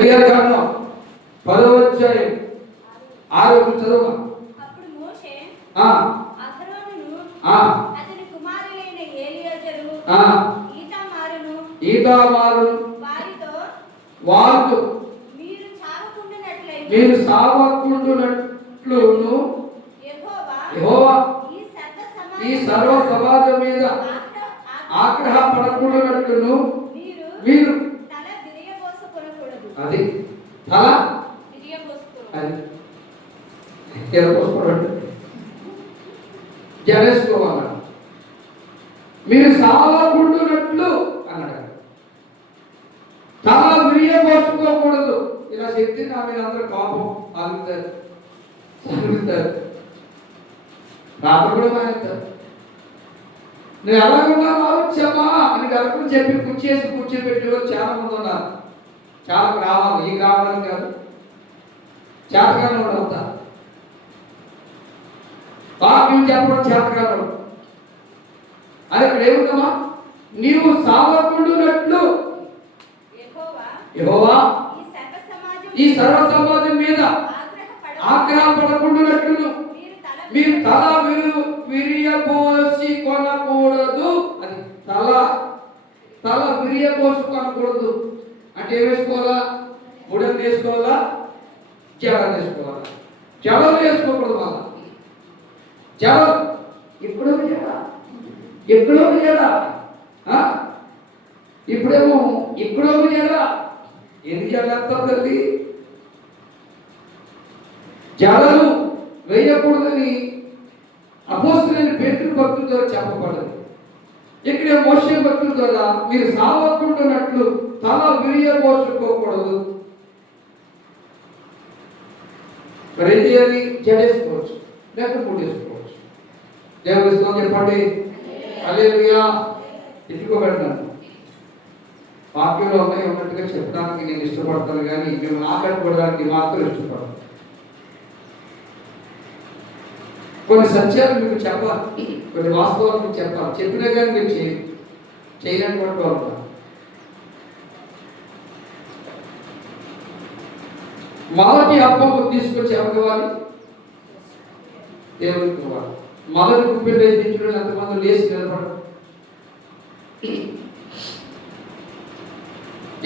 కారణం 10వ అధ్యాయం 6వ చదువు. అప్పుడు మోషే అహరోనును అతని కుమారులైన ఎలియాజరు ఈతామారును వారితో మీరు సావకుండునట్లును యెహోవా ఈ సర్వ సమాజం మీద ఆగ్రహపడకుండునట్లును మీరు అది తల అది ఎరపోసుకోండి జరేసుకోవాలి. మీరు సావకుండునట్లు అన్నాడు. తల విరియబోసుకోకూడదు. ఇలా చెప్తే నా మీద అందరూ కోపం ఆగుతారు, చదువుతారు, రాత్రి కూడా మానేస్తారు. నువ్వు ఎలాగున్నా రావచ్చమ్మా అని గలకు చెప్పి కూర్చోబెట్టేవారు చాలా మంది ఉన్నారు. చాలా గ్రామాలు, ఈ గ్రామాలు కాదు, చేతకాలం వాడు అవుతా వాక్యం చెప్పడం చేతకాలం. అది ఇక్కడ ఏముందమ్మా, నీవు సావకుండునట్లు యెహోవా ఈ సర్వ సమాజం మీద ఆగ్రహపడకుండునట్లు మీరు తల విరియబోసి కొనకూడదు. అది తల విరియబోసి కొనకూడదు అంటే ఏం వేసుకోవాలా? బుడలు వేసుకోవాలా, జడలు వేసుకోవాలా. జడలు వేసుకోకూడదు. వాళ్ళ జడలు ఎప్పుడో జడ ఇప్పుడేమో ఎప్పుడో జడ. ఎందుకు జడలేస్తా తల్లి? జడలు వేయకూడదని అపోస్తలుడైన పేతురు భక్తుల ద్వారా చెప్పబడ్డది. ఇక్కడ మోషే భక్తుల ద్వారా మీరు సావకుండునట్లు తల విరియబోసుకోకూడదు. మరి ఏం చేయాలి? జడేసుకోవచ్చు, లేకపోతే మూడేసుకోవచ్చు. దేవుని స్తోత్రం చెప్పండి. హల్లెలూయా. ఎత్తుకోబెడతాను. వాక్యంలో ఉన్నాయి ఉన్నట్టుగా చెప్పడానికి నేను ఇష్టపడతాను, కానీ మేము ఆకట్టుకోవడానికి మాత్రం ఇష్టపడతాను. కొన్ని సత్యాలు మీకు చెప్పాలి, కొన్ని వాస్తవాలు మీకు చెప్పాలి. చెప్పినా కానీ మీరు చేయలేకపోవడం ఉంటారు. మొదటి అప్పము తీసుకొచ్చి ఎవరివ్వాలి? దేవునికి ఇవ్వాలి. మొదటి గుప్పెలు దించడం ఎంతమంది లేచి నిలబడరు.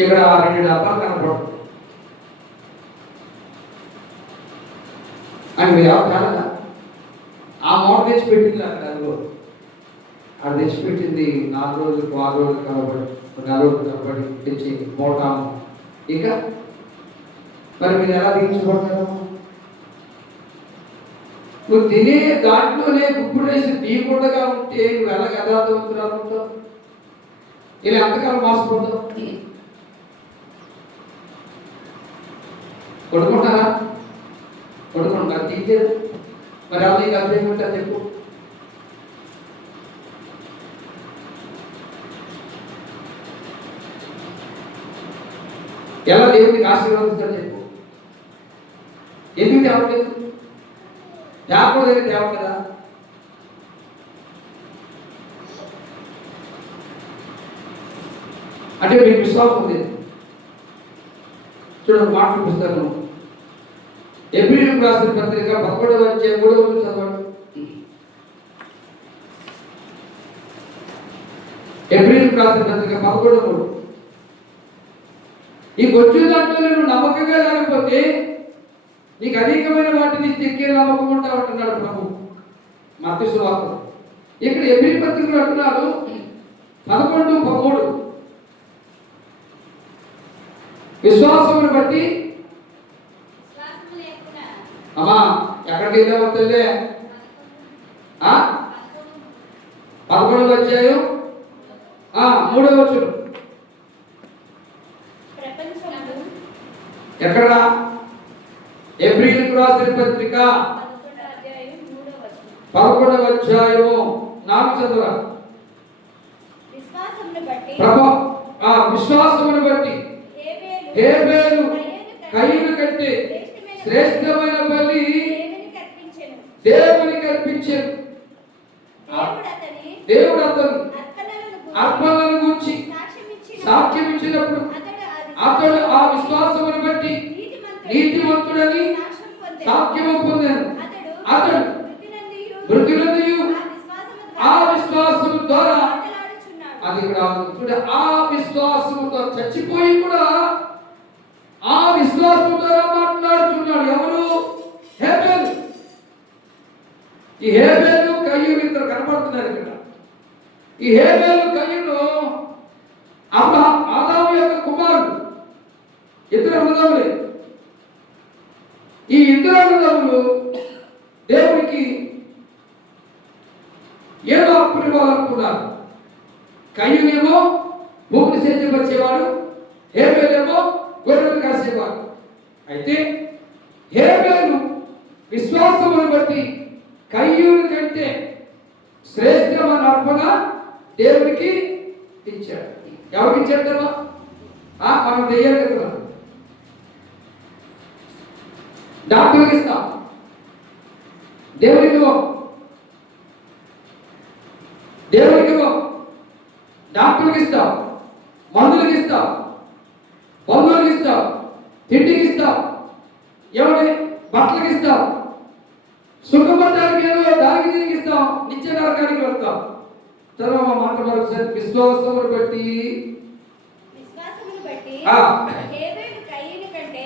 ఇక్కడ 2 డబ్బాలు కనపడవు అని మీరు ఎవరు కాదా? ఆ మూట తెచ్చిపెట్టింది అక్కడ అది తెచ్చిపెట్టింది 4 రోజులకు 6 రోజులు కనబడి 4 రోజులు కనబడి తెచ్చి మూటాము. ఇక మరి మీరు ఎలా దించబడతారు? నువ్వు తినే దాంట్లోనే గుప్పుడు వేసి తీయకుండా ఉంటే నువ్వు ఎలా యథార్థవంతురాలు? ఇలా ఎంతకాలం మోసపోతావు? కొడుకుంటారా? కొడుకుంటారు తీయలేదు. మరి అలా నీకు అర్థం ఏమిటా చెప్పు. ఎలా దేవుడికి ఆశీర్వదిస్తాడు చెప్పు. ఎందుకు తేవట్లేదు? యాకోబు దగ్గర తేవాలి కదా. అంటే మీకు విశ్వాసం ఉంది. చూడండి, మాట పుస్తకం ఎబ్రీయులకు రాసిన పత్రిక 11వ అధ్యాయం 3వ వచనం చదవండి. ఎబ్రీయులకు రాసిన పత్రిక 11:3. ఈ కొంచెం దాంట్లో నువ్వు నమ్మకంగా లేకపోతే నీకు అధికమైన వాటిని తిక్కే నమ్మకం ఉంటావు అంటున్నాడు ప్రభు మత్తయి సువార్త. ఇక్కడ ఎబ్రీ పత్రికలు అంటున్నాడు 11:13 విశ్వాసమును బట్టి. అమ్మా ఎక్కడికి వెళ్ళావు తల్లి? 11వ అధ్యాయం 3వ వచనం. ఎక్కడ? ఎబ్రీయులకు రాసిన పత్రిక 11వ అధ్యాయము 4 చదువు. విశ్వాసమును బట్టి హేబేలు కయీను కంటే శ్రేష్టమైన బలి దేవునికి అర్పించెను. దేవుడు అతను అర్పణలను గురించి సాక్ష్యం ఇచ్చినప్పుడు అతడు ఆ విశ్వాసమును విశ్వాసమును బట్టి నీతిమంతుడని సాక్ష్యము పొందాను. అతడు మృతులందు ఆ విశ్వాసము ద్వారా అది ఇక్కడ చూడ ఆ విశ్వాసముతో చచ్చిపోయి కూడా ఆ విశ్వాసము ద్వారా మాట్లాడుతున్నాడు. ఎవరు? హేబేలు. ఈ హేబేలు కయ్యూను ఇద్దరు కనపడుతున్నారు ఇక్కడ. ఈ హేబేలు కయ్యూను ఆదాము యొక్క కుమారుడు. ఇద్దరు అన్నదమ్ములే. ఈ ఇద్దరు అన్నదమ్ములు దేవునికి ఏదో అప్పులు ఇవ్వాలనుకున్నారు. కయ్యూనేమో భూమిని సేద్యపరిచేవాడు, హేబేలేమో గొర్రెలు కాసేవాడు. అయితే హేబేలు విశ్వాసమును బట్టి కయ్యూని కంటే శ్రేష్టమైన అర్పణ దేవునికి ఇచ్చాడు. ఎవరికి ఇచ్చాడమ్మా? మనం దెయ్యాలి కదా, డాక్టర్కి ఇస్తాం, దేవునికి డాక్టర్కి ఇస్తాం, మందులకి ఇస్తాం, బంధువులకి ఇస్తాం, తిండికి ఇస్తాం, ఏమంటే బట్టలకి ఇస్తాం, సుఖపడడానికి ఏదో దానికి దీనికి ఇస్తాం, నిత్య నరకానికి వెళ్తాం. తర్వాత మాట్లాడారు సార్ విశ్వాసమును బట్టి హేబేలు కయ్యూను కంటే